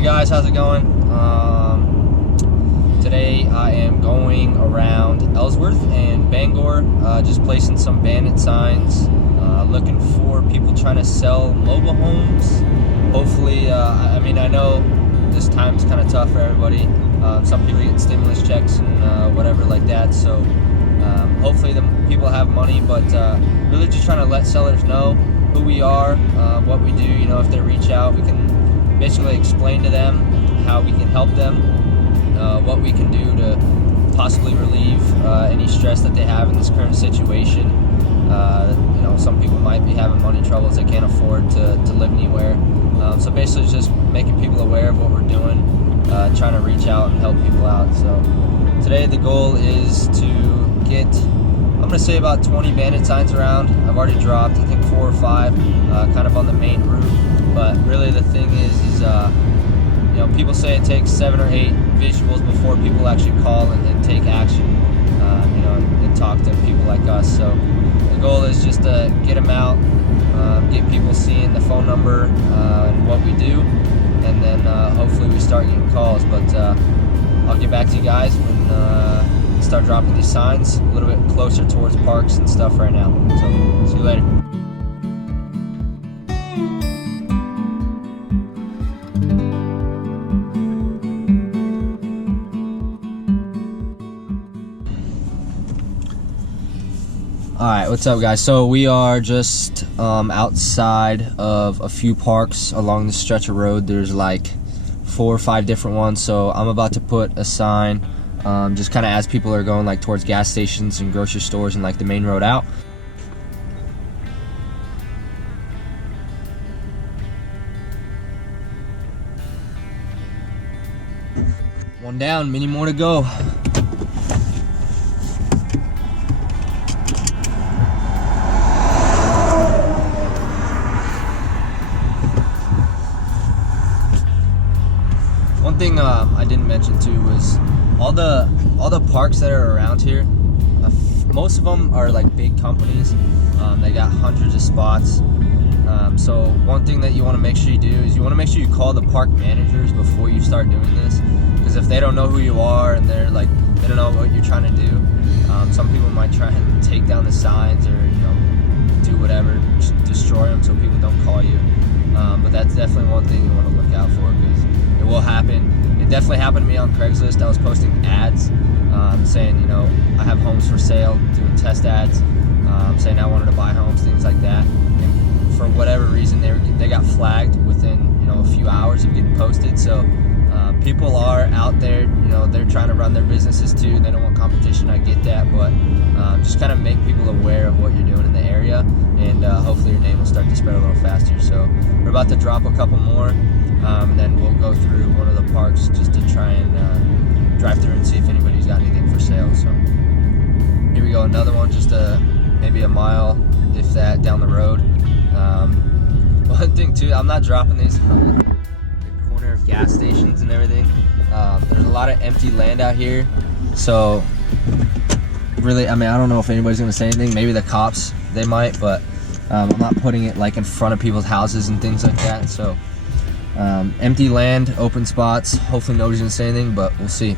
morning, guys. How's it going? Today I am going around Ellsworth and Bangor, just placing some bandit signs, looking for people trying to sell mobile homes. Hopefully, I know this time's kind of tough for everybody. Some people get stimulus checks and whatever like that, so hopefully the people have money, but really just trying to let sellers know who we are, what we do. You know, if they reach out, we can basically explain to them how we can help them, what we can do to possibly relieve any stress that they have in this current situation. You know, some people might be having money troubles, they can't afford to live anywhere. So basically it's just making people aware of what we're doing, trying to reach out and help people out. So today the goal is to get, I'm going to say about 20 bandit signs around. I've already dropped, I think 4 or 5, kind of on the main route. But really the thing is you know, people say it takes 7 or 8 visuals before people actually call and take action, you know, and talk to people like us. So the goal is just to get them out, get people seeing the phone number and what we do, and then hopefully we start getting calls. But I'll get back to you guys when we start dropping these signs a little bit closer towards parks and stuff right now. So see you later. Alright, what's up, guys? So we are just outside of a few parks along this stretch of road. There's like 4 or 5 different ones, so I'm about to put a sign just kind of as people are going like towards gas stations and grocery stores and like the main road out. One down, many more to go. One thing I didn't mention too was all the parks that are around here. Most of them are like big companies. They got hundreds of spots. So one thing that you want to make sure you do is you want to make sure you call the park managers before you start doing this, because if they don't know who you are and they don't know what you're trying to do, some people might try and take down the signs or, you know, do whatever, destroy them so people don't call you. But that's definitely one thing you want to look out for, because it will happen. It definitely happened to me on Craigslist. I was posting ads saying, you know, I have homes for sale, doing test ads, saying I wanted to buy homes, things like that. And for whatever reason, they got flagged within, you know, a few hours of getting posted. So people are out there, you know, they're trying to run their businesses too. They don't want competition, I get that, but just kind of make people aware of what you're doing in the area, and hopefully your name will start to spread a little faster. So we're about to drop a couple more, and then we'll go through one of the parks just to try and drive through and see if anybody's got anything for sale. So here we go, another one, just maybe a mile, if that, down the road. One thing too, I'm not dropping these on the corner of gas stations and everything. There's a lot of empty land out here, so really, I mean, I don't know if anybody's gonna say anything. Maybe the cops, they might, but I'm not putting it like in front of people's houses and things like that. So empty land, open spots, hopefully nobody's gonna say anything, but we'll see.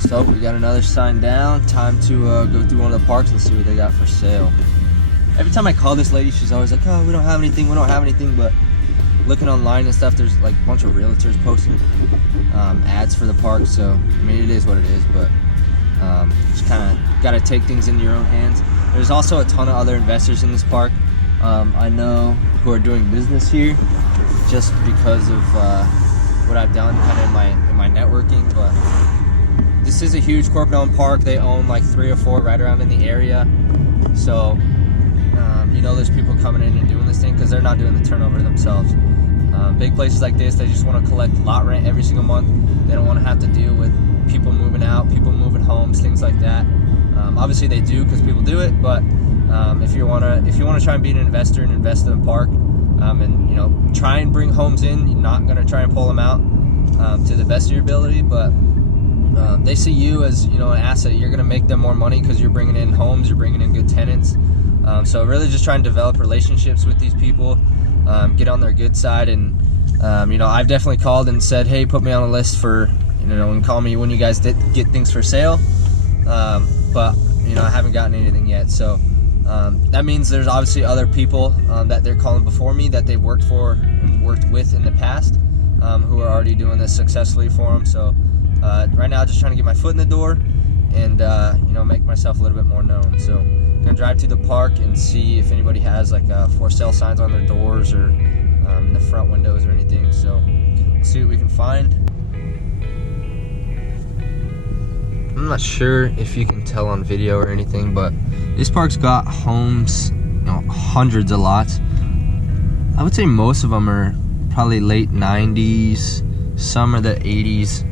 So we got another sign down. Time to go through one of the parks and see what they got for sale. Every time I call this lady, she's always like, oh, we don't have anything, but looking online and stuff, there's like a bunch of realtors posting ads for the park. So I mean, it is what it is, but just kind of got to take things into your own hands. There's also a ton of other investors in this park, I know, who are doing business here just because of what I've done kind of in my networking. But this is a huge corporate-owned park. They own like 3 or 4 right around in the area. So you know, there's people coming in and doing this thing because they're not doing the turnover themselves. Big places like this, they just want to collect lot rent every single month. They don't want to have to deal with people moving out, people moving homes, things like that. Obviously they do, because people do it, but if you want to try and be an investor and invest in the park, and, you know, try and bring homes in, you're not going to try and pull them out to the best of your ability, but they see you as, you know, an asset. You're going to make them more money because you're bringing in homes, you're bringing in good tenants. So really just trying to develop relationships with these people, get on their good side, and you know, I've definitely called and said, hey, put me on a list for, you know, and call me when you guys get things for sale. But you know, I haven't gotten anything yet. So that means there's obviously other people that they're calling before me that they've worked for and worked with in the past, who are already doing this successfully for them. So right now, just trying to get my foot in the door and you know, make myself a little bit more known. So I'm gonna drive to the park and see if anybody has like for sale signs on their doors or the front windows or anything. So we'll see what we can find. I'm not sure if you can tell on video or anything, but this park's got homes, you know, hundreds of lots. I would say most of them are probably late 90s, some are the 80s,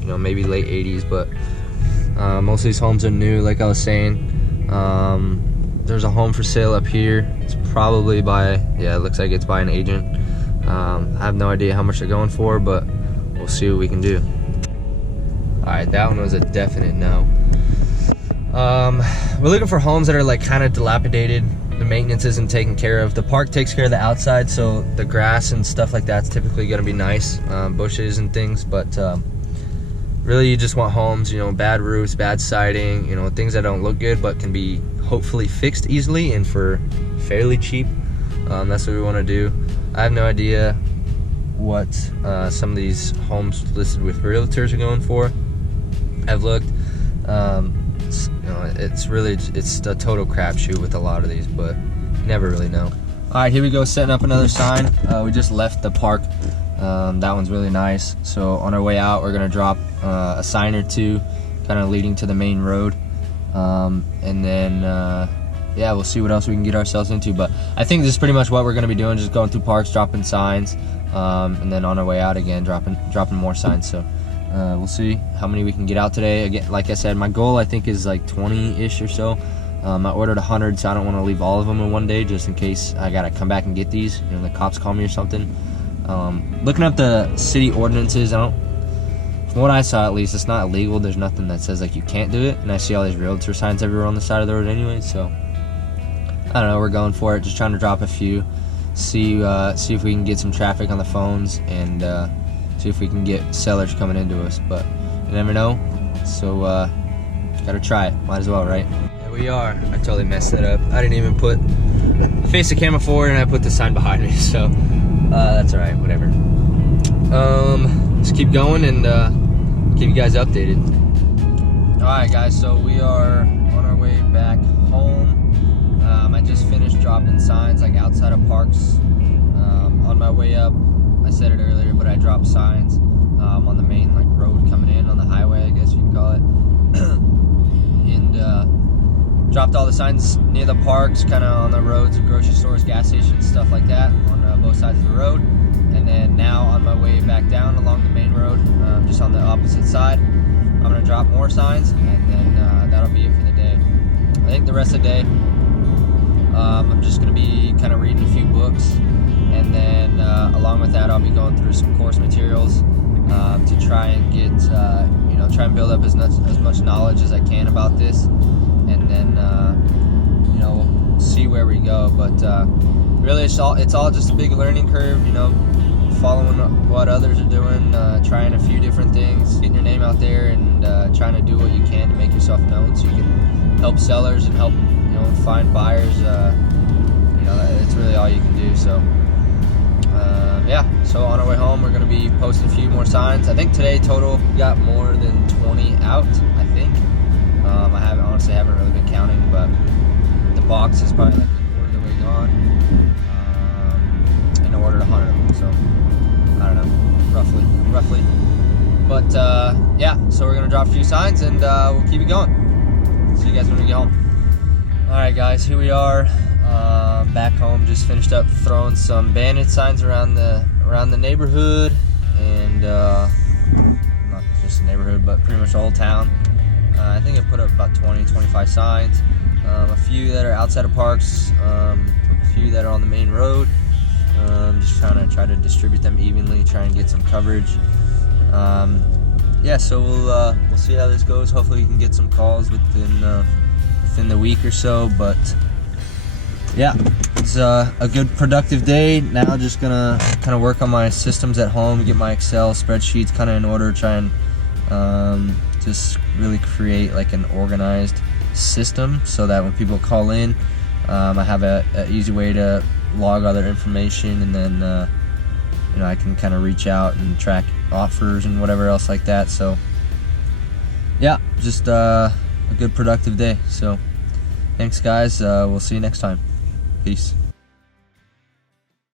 you know, maybe late 80s, but most of these homes are new, like I was saying. There's a home for sale up here. It's probably by, yeah, it looks like it's by an agent. I have no idea how much they're going for, but we'll see what we can do. Alright, that one was a definite no. We're looking for homes that are like kind of dilapidated. The maintenance isn't taken care of. The park takes care of the outside, so the grass and stuff like that's typically going to be nice, bushes and things, but really you just want homes, you know, bad roofs, bad siding, you know, things that don't look good but can be hopefully fixed easily and for fairly cheap. That's what we want to do. I have no idea what some of these homes listed with realtors are going for. I've looked, you know, it's a total crapshoot with a lot of these, but you never really know. All right, here we go, setting up another sign. We just left the park. That one's really nice. So on our way out, we're gonna drop a sign or two, kind of leading to the main road, and then yeah, we'll see what else we can get ourselves into. But I think this is pretty much what we're gonna be doing, just going through parks, dropping signs, and then on our way out again, dropping more signs. So we'll see how many we can get out today. Again, like I said, my goal I think is like 20-ish or so. I ordered 100, so I don't want to leave all of them in one day, just in case I gotta come back and get these. You know, the cops call me or something. Looking up the city ordinances, from what I saw at least, it's not illegal. There's nothing that says like you can't do it, and I see all these realtor signs everywhere on the side of the road anyway. So I don't know, we're going for it. Just trying to drop a few, see if we can get some traffic on the phones, and see if we can get sellers coming into us. But you never know, so gotta try it. Might as well, right? There we are. I totally messed it up. I didn't even face the camera forward, and I put the sign behind me. So that's all right. Whatever. Let's keep going and keep you guys updated. All right, guys. So we are on our way back home. I just finished dropping signs like outside of parks. On my way up, I said it earlier, but I dropped signs on the main like road coming in on the highway, I guess you can call it, and dropped all the signs near the parks, kind of on the roads, grocery stores, gas stations, stuff like that, on both sides of the road. And then now on my way back down along the main road, just on the opposite side, I'm gonna drop more signs, and then that'll be it for the day. I think the rest of the day, I'm just gonna be kind of reading a few books, and then along with that, I'll be going through some course materials to try and get, you know, try and build up as much knowledge as I can about this, and then you know, we'll see where we go. But really, it's all just a big learning curve, you know, following what others are doing, trying a few different things, getting your name out there, and trying to do what you can to make yourself known, so you can help sellers and help, you know, find buyers. You know, it's really all you can do. So yeah, so on our way home, we're going to be posting a few more signs. I think today total got more than 20 out, I think. I honestly haven't really been counting, but the box is probably like a quarter of the way gone. And I ordered 100 of them, so I don't know, roughly. But yeah, so we're going to drop a few signs, and we'll keep it going. See you guys when we get home. Alright guys, here we are. Back home, just finished up throwing some BANDIT signs around the neighborhood, and not just the neighborhood, but pretty much the whole town. I think I put up about 20-25 signs, a few that are outside of parks, a few that are on the main road. Just trying to distribute them evenly, try and get some coverage. Yeah, so we'll see how this goes. Hopefully we can get some calls within the week or so, but yeah, it's a good productive day. Now just gonna kind of work on my systems at home, get my Excel spreadsheets kind of in order, try and just really create like an organized system so that when people call in, I have a easy way to log all their information, and then you know, I can kind of reach out and track offers and whatever else like that. So yeah, just a good productive day. So thanks guys, we'll see you next time. Peace.